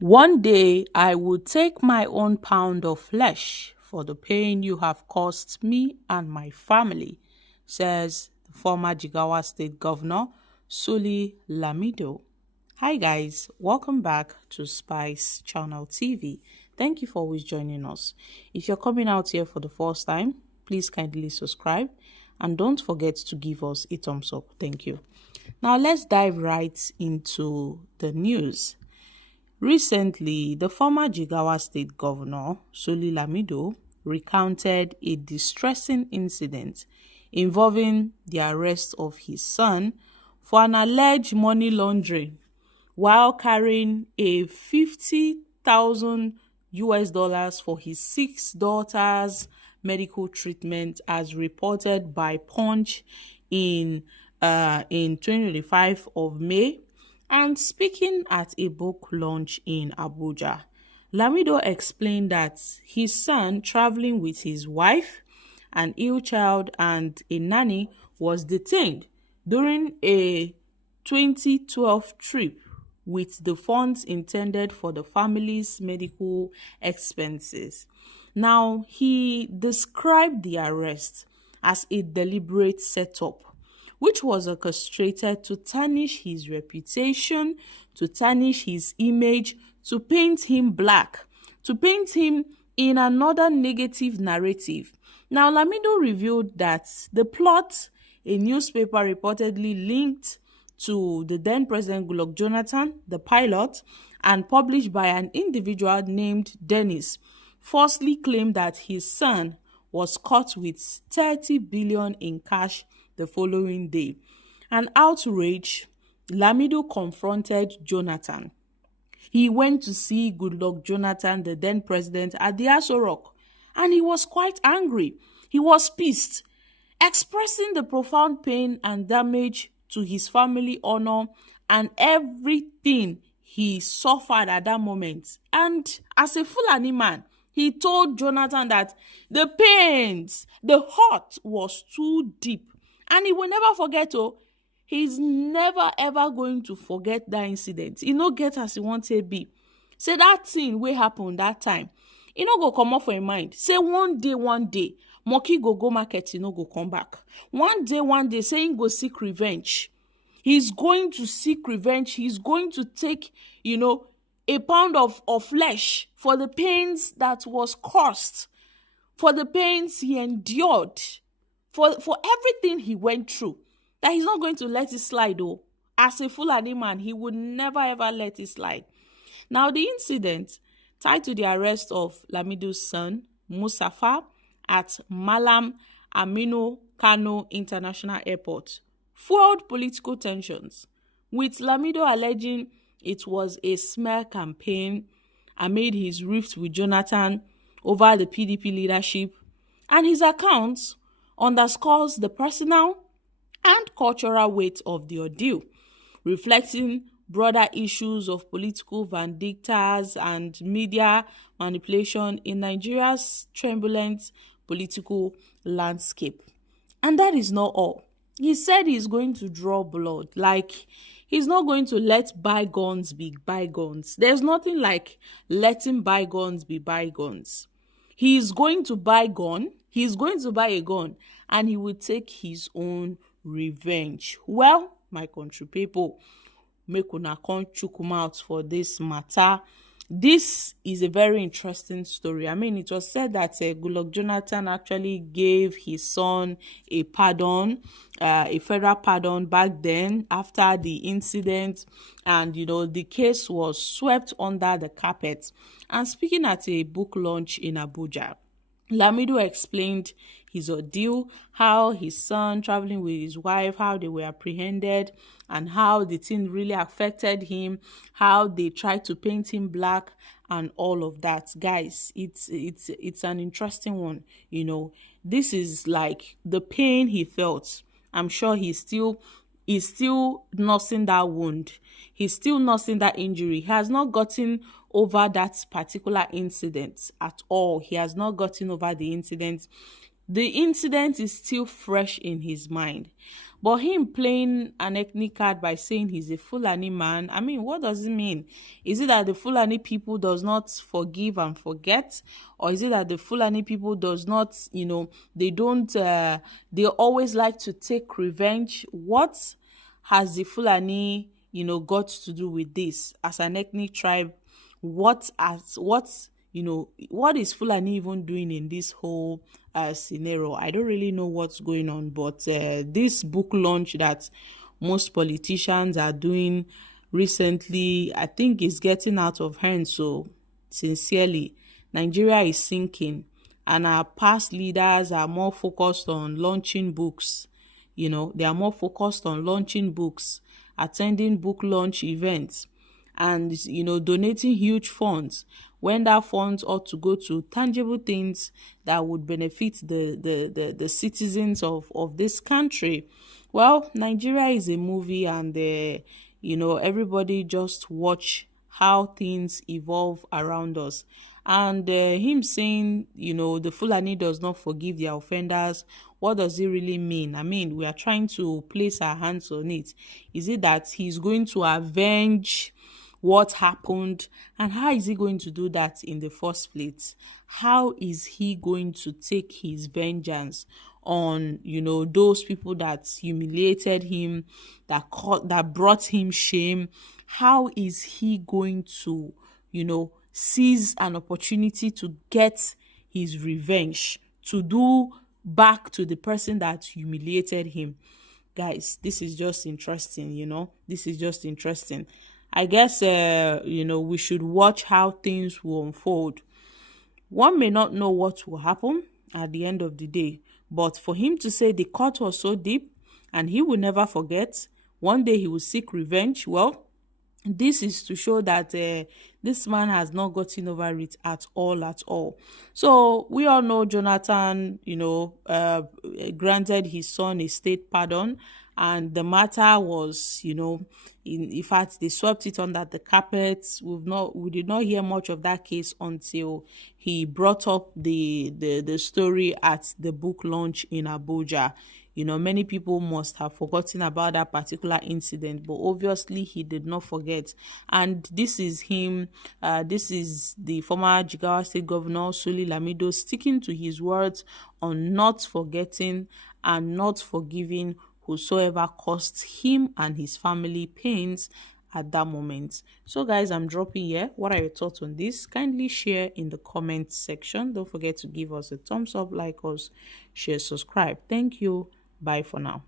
One day I will take my own pound of flesh for the pain you have caused me and my family, says the former Jigawa State Governor Sule Lamido. Hi guys, welcome back to Spice Channel TV. Thank you for always joining us. If you're coming out here for the first time, please kindly subscribe and don't forget to give us a thumbs up. Thank you. Now let's dive right into the news. Recently, the former Jigawa State Governor, Sule Lamido, recounted a distressing incident involving the arrest of his son for an alleged money laundering while carrying a 50,000 US dollars for his 6 daughters' medical treatment, as reported by Punch in 2025 of May. And speaking at a book launch in Abuja, Lamido explained that his son, traveling with his wife, an ill child, and a nanny, was detained during a 2012 trip with the funds intended for the family's medical expenses. Now, he described the arrest as a deliberate setup, which was orchestrated to tarnish his reputation, to tarnish his image, to paint him black, to paint him in another negative narrative. Now, Lamido revealed that the plot, a newspaper reportedly linked to the then President Goodluck Jonathan, the pilot, and published by an individual named Dennis, falsely claimed that his son was caught with 30 billion in cash the following day. An outrage, Lamido confronted Jonathan. He went to see Goodluck Jonathan, the then president, at the Aso Rock, and he was quite angry. He was pissed, expressing the profound pain and damage to his family honor and everything he suffered at that moment. And as a Fulani man, he told Jonathan that the pains, the hurt was too deep. And he will never forget, he's never ever going to forget that incident. He no get as he want to be. Say that thing wey happen that time, he no go come off for him mind. Say one day, monkey go market, he no go come back. One day, say he go seek revenge. He's going to seek revenge. He's going to take, a pound of flesh for the pains that was caused, for the pains he endured, for everything he went through, that he's not going to let it slide though. As a Fulani man, he would never ever let it slide. Now, the incident tied to the arrest of Lamido's son, Musafa, at Malam Aminu Kano International Airport fueled political tensions, with Lamido alleging it was a smear campaign amid his rift with Jonathan over the PDP leadership, and his accounts underscores the personal and cultural weight of the ordeal, reflecting broader issues of political vendettas and media manipulation in Nigeria's turbulent political landscape. And that is not all. He said he's going to draw blood, like he's not going to let bygones be bygones. There's nothing like letting bygones be bygones. He's going to buy a gun, and he will take his own revenge. Well, my country people, make una come chook mouth for this matter. This is a very interesting story. I mean, it was said that Goodluck Jonathan actually gave his son a pardon, a federal pardon back then after the incident, and the case was swept under the carpet. And speaking at a book launch in Abuja, Lamido explained his ordeal, how his son traveling with his wife, how they were apprehended, and how the thing really affected him, how they tried to paint him black, and all of that. Guys, it's an interesting one. This is like the pain he felt. I'm sure he's still nursing that wound. He's still nursing that injury. He has not gotten over that particular incident at all. He has not gotten over the incident. The incident is still fresh in his mind. But him playing an ethnic card by saying he's a Fulani man, I mean, what does it mean? Is it that the Fulani people does not forgive and forget? Or is it that the Fulani people does not, they don't, they always like to take revenge? What has the Fulani, got to do with this as an ethnic tribe? What is Fulani even doing in this whole scenario? I don't really know what's going on, but this book launch that most politicians are doing recently, I think is getting out of hand. So sincerely, Nigeria is sinking, and our past leaders are more focused on launching books. They are more focused on launching books, attending book launch events, and donating huge funds, when that funds ought to go to tangible things that would benefit the citizens of this country. Well, Nigeria is a movie, and everybody just watch how things evolve around us. And him saying, the Fulani does not forgive their offenders, what does it really mean? I mean, we are trying to place our hands on it. Is it that he's going to avenge what happened? And how is he going to do that in the first place? How is he going to take his vengeance on those people that humiliated him, that brought him shame? How is he going to seize an opportunity to get his revenge, to do back to the person that humiliated him? Guys, this is just interesting. This is just interesting. I guess we should watch how things will unfold. One may not know what will happen at the end of the day, but for him to say the cut was so deep and he will never forget, one day he will seek revenge, well, this is to show that this man has not gotten over it at all, at all. So we all know Jonathan, granted his son a state pardon, and the matter was, in fact, they swept it under the carpet. We did not hear much of that case until he brought up the story at the book launch in Abuja. Many people must have forgotten about that particular incident, but obviously he did not forget. And this is him, this is the former Jigawa State Governor, Sule Lamido, sticking to his words on not forgetting and not forgiving whosoever caused him and his family pains at that moment. So guys, I'm dropping here. What are your thoughts on this? Kindly share in the comment section. Don't forget to give us a thumbs up, like us, share, subscribe. Thank you. Bye for now.